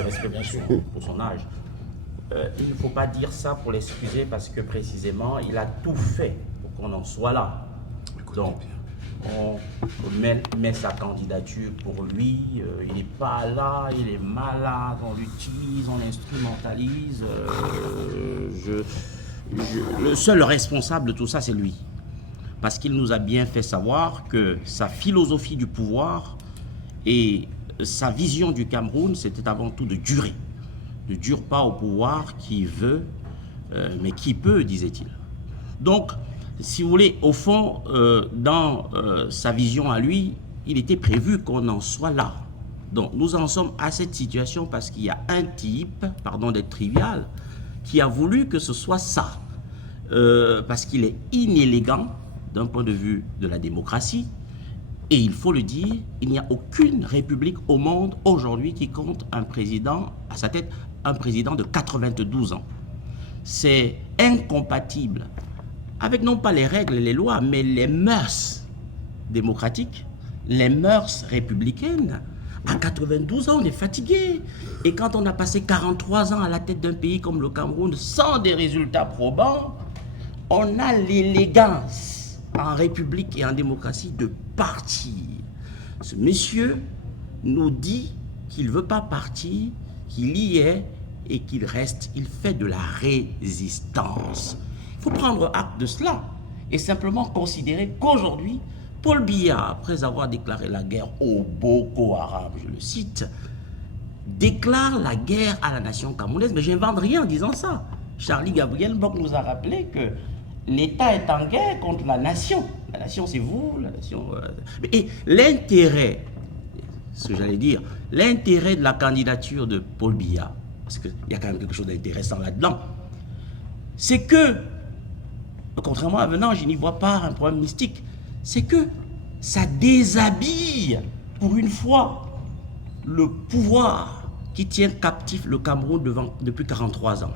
du respect bien sûr pour son âge. Il ne faut pas dire ça pour l'excuser parce que précisément il a tout fait pour qu'on en soit là. Donc on met sa candidature pour lui, il n'est pas là, il est malade, on l'utilise, on l'instrumentalise. Le seul responsable de tout ça, c'est lui. Parce qu'il nous a bien fait savoir que sa philosophie du pouvoir et sa vision du Cameroun, c'était avant tout de durer. Ne dure pas au pouvoir qui veut, mais qui peut, disait-il. Donc, si vous voulez, au fond, dans sa vision à lui, il était prévu qu'on en soit là. Donc, nous en sommes à cette situation parce qu'il y a un type, pardon d'être trivial, qui a voulu que ce soit ça. Parce qu'il est inélégant d'un point de vue de la démocratie. Et il faut le dire, il n'y a aucune république au monde aujourd'hui qui compte un président à sa tête, un président de 92 ans. C'est incompatible avec non pas les règles et les lois, mais les mœurs démocratiques, les mœurs républicaines. À 92 ans, on est fatigué. Et quand on a passé 43 ans à la tête d'un pays comme le Cameroun sans des résultats probants, on a l'élégance en république et en démocratie de partir. Ce monsieur nous dit qu'il ne veut pas partir, qu'il y est et qu'il reste. Il fait de la résistance. Il faut prendre acte de cela et simplement considérer qu'aujourd'hui, Paul Biya, après avoir déclaré la guerre au Boko Haram, je le cite, déclare la guerre à la nation camerounaise. Mais je n'invente rien en disant ça. Charlie Gabriel Bock nous a rappelé que l'État est en guerre contre la nation. La nation, c'est vous, la nation... Et l'intérêt, ce que j'allais dire, l'intérêt de la candidature de Paul Biya, parce qu'il y a quand même quelque chose d'intéressant là-dedans, c'est que, contrairement à Venant, je n'y vois pas un problème mystique, c'est que ça déshabille, pour une fois, le pouvoir qui tient captif le Cameroun depuis 43 ans.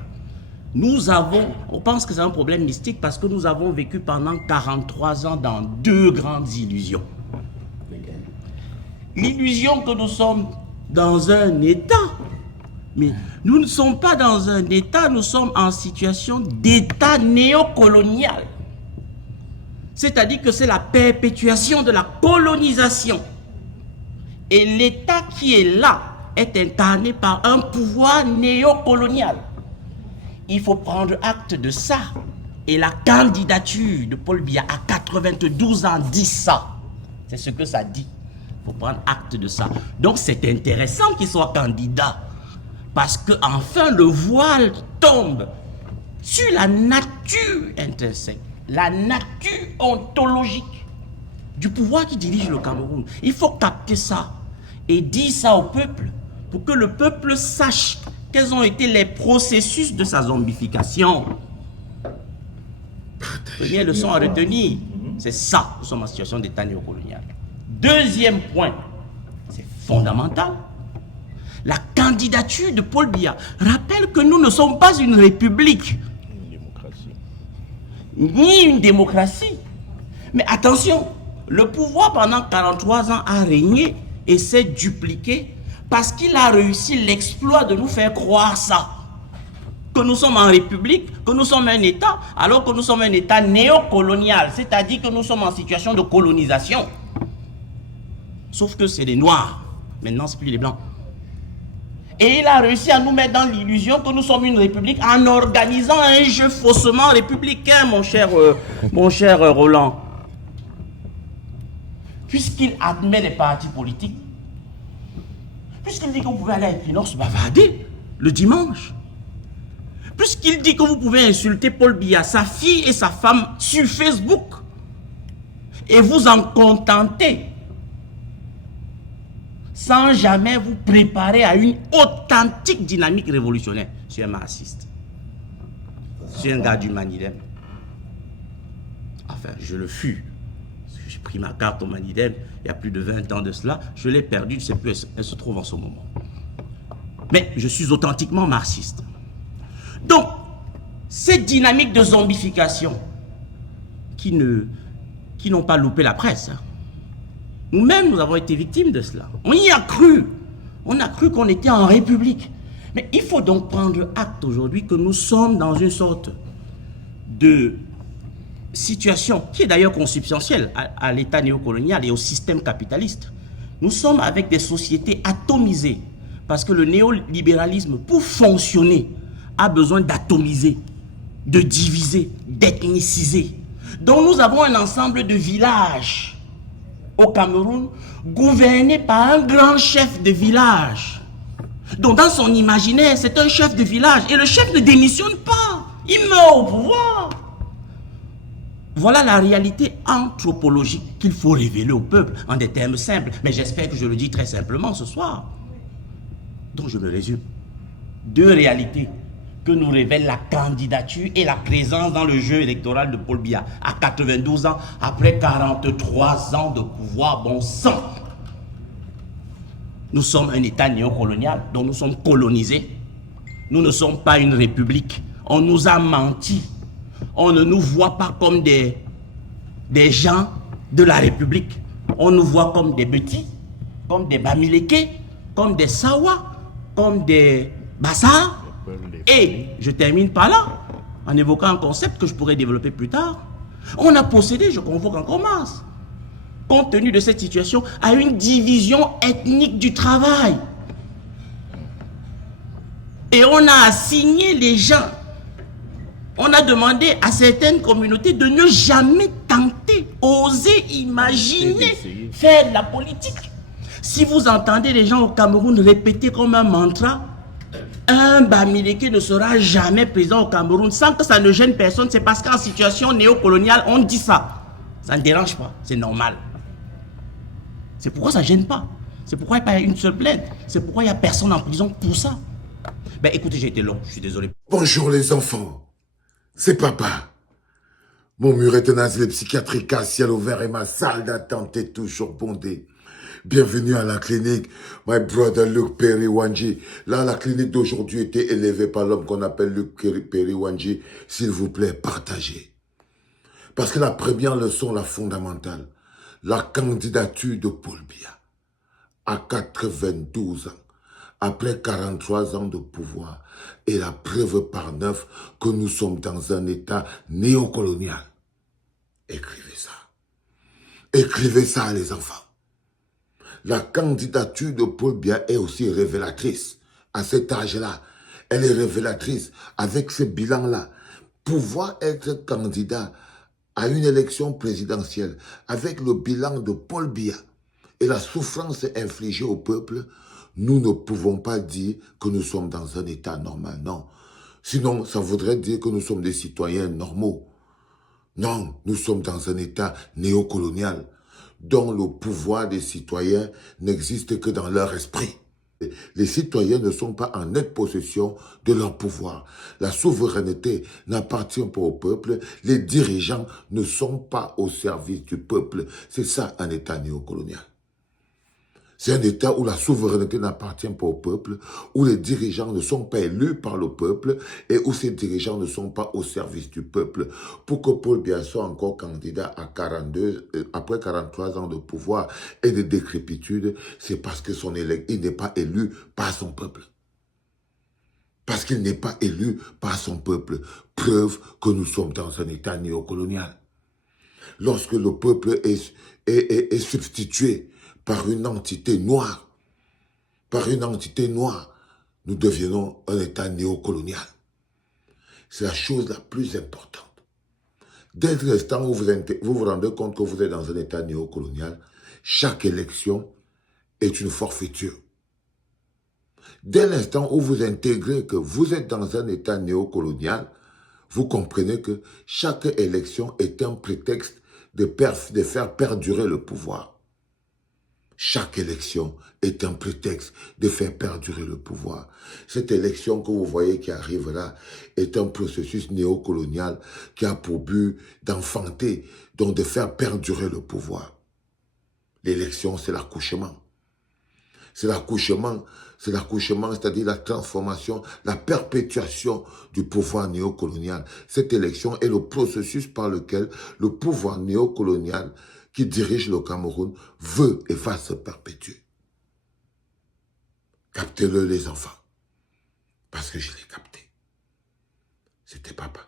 Nous avons, on pense que c'est un problème mystique parce que nous avons vécu pendant 43 ans dans deux grandes illusions. L'illusion que nous sommes dans un État, mais nous ne sommes pas dans un État, nous sommes en situation d'État néocolonial. C'est-à-dire que c'est la perpétuation de la colonisation. Et l'État qui est là est incarné par un pouvoir néocolonial. Il faut prendre acte de ça. Et la candidature de Paul Biya à 92 ans dit ça. C'est ce que ça dit. Il faut prendre acte de ça. Donc c'est intéressant qu'il soit candidat. Parce qu'enfin le voile tombe sur la nature intrinsèque, la nature ontologique du pouvoir qui dirige le Cameroun. Il faut capter ça et dire ça au peuple pour que le peuple sache quels ont été les processus de sa zombification. Première leçon à retenir, c'est ça, nous sommes en situation d'état néocolonial. Deuxième point, c'est fondamental, la candidature de Paul Biya rappelle que nous ne sommes pas une république, ni une démocratie. Mais attention, le pouvoir pendant 43 ans a régné et s'est dupliqué parce qu'il a réussi l'exploit de nous faire croire ça. Que nous sommes en république, que nous sommes un État, alors que nous sommes un État néocolonial, c'est-à-dire que nous sommes en situation de colonisation. Sauf que c'est les Noirs, maintenant c'est plus les Blancs. Et il a réussi à nous mettre dans l'illusion que nous sommes une république en organisant un jeu faussement républicain, mon cher Roland. Puisqu'il admet les partis politiques, puisqu'il dit que vous pouvez aller à Equinox bavarder le dimanche, puisqu'il dit que vous pouvez insulter Paul Biya, sa fille et sa femme sur Facebook, et vous en contenter, sans jamais vous préparer à une authentique dynamique révolutionnaire. Je suis un marxiste. Je suis un gars du Manidem. Enfin, je le fus. J'ai pris ma carte au Manidem il y a plus de 20 ans de cela. Je l'ai perdue, je ne sais plus où elle se trouve en ce moment. Mais je suis authentiquement marxiste. Donc, cette dynamique de zombification qui n'ont pas loupé la presse, hein. Nous-mêmes, nous avons été victimes de cela. On y a cru. On a cru qu'on était en république. Mais il faut donc prendre acte aujourd'hui que nous sommes dans une sorte de situation qui est d'ailleurs consubstantielle à l'État néocolonial et au système capitaliste. Nous sommes avec des sociétés atomisées parce que le néolibéralisme, pour fonctionner, a besoin d'atomiser, de diviser, d'ethniciser. Donc nous avons un ensemble de villages au Cameroun gouvernés par un grand chef de village. Donc dans son imaginaire, c'est un chef de village et le chef ne démissionne pas, il meurt au pouvoir. Voilà la réalité anthropologique qu'il faut révéler au peuple en des termes simples. Mais j'espère que je le dis très simplement ce soir. Donc je me résume. Deux réalités que nous révèle la candidature et la présence dans le jeu électoral de Paul Biya à 92 ans, après 43 ans de pouvoir bon sang. Nous sommes un État néocolonial, donc nous sommes colonisés. Nous ne sommes pas une république. On nous a menti. On ne nous voit pas comme des gens de la République. On nous voit comme des petits, comme des Bamileke, comme des Sawa, comme des Bassa. Et je termine par là, en évoquant un concept que je pourrais développer plus tard. On a procédé, je convoque encore Mars, compte tenu de cette situation, à une division ethnique du travail. Et on a assigné les gens. On a demandé à certaines communautés de ne jamais tenter, oser imaginer faire de la politique. Si vous entendez les gens au Cameroun répéter comme un mantra, un Bamileke ne sera jamais président au Cameroun sans que ça ne gêne personne, c'est parce qu'en situation néocoloniale, on dit ça. Ça ne dérange pas, c'est normal. C'est pourquoi ça ne gêne pas. C'est pourquoi il n'y a pas une seule plainte. C'est pourquoi il n'y a personne en prison pour ça. Ben écoutez, j'ai été long, je suis désolé. Bonjour les enfants. C'est papa. Mon mur est un asile psychiatrique à ciel ouvert et ma salle d'attente est toujours bondée. Bienvenue à la clinique, my brother Luc Perry-Wanji. Là, la clinique d'aujourd'hui était élevée par l'homme qu'on appelle Luc Perry-Wanji. S'il vous plaît, partagez. Parce que la première leçon, la fondamentale, la candidature de Paul Biya à 92 ans, après 43 ans de pouvoir, est la preuve par 9 que nous sommes dans un État néocolonial. Écrivez ça. Écrivez ça, les enfants. La candidature de Paul Biya est aussi révélatrice. À cet âge-là, elle est révélatrice avec ce bilan-là. Pouvoir être candidat à une élection présidentielle avec le bilan de Paul Biya et la souffrance infligée au peuple, nous ne pouvons pas dire que nous sommes dans un État normal, non. Sinon, ça voudrait dire que nous sommes des citoyens normaux. Non, nous sommes dans un État néocolonial dont le pouvoir des citoyens n'existe que dans leur esprit. Les citoyens ne sont pas en nette possession de leur pouvoir. La souveraineté n'appartient pas au peuple. Les dirigeants ne sont pas au service du peuple. C'est ça un État néocolonial. C'est un État où la souveraineté n'appartient pas au peuple, où les dirigeants ne sont pas élus par le peuple et où ces dirigeants ne sont pas au service du peuple. Pour que Paul Biya soit encore candidat à 42, après 43 ans de pouvoir et de décrépitude, c'est parce que il n'est pas élu par son peuple. Parce qu'il n'est pas élu par son peuple. Preuve que nous sommes dans un État néocolonial. Lorsque le peuple est substitué par une entité noire, nous devenons un État néocolonial. C'est la chose la plus importante. Dès l'instant où vous vous rendez compte que vous êtes dans un État néocolonial, chaque élection est une forfaiture. Dès l'instant où vous intégrez que vous êtes dans un État néocolonial, vous comprenez que chaque élection est un prétexte de faire perdurer le pouvoir. Chaque élection est un prétexte de faire perdurer le pouvoir. Cette élection que vous voyez qui arrive là est un processus néocolonial qui a pour but d'enfanter, donc de faire perdurer le pouvoir. L'élection, c'est l'accouchement. C'est l'accouchement, c'est-à-dire la transformation, la perpétuation du pouvoir néocolonial. Cette élection est le processus par lequel le pouvoir néocolonial qui dirige le Cameroun veut et va se perpétuer. Captez-le, les enfants. parce que je l'ai capté. C'était papa.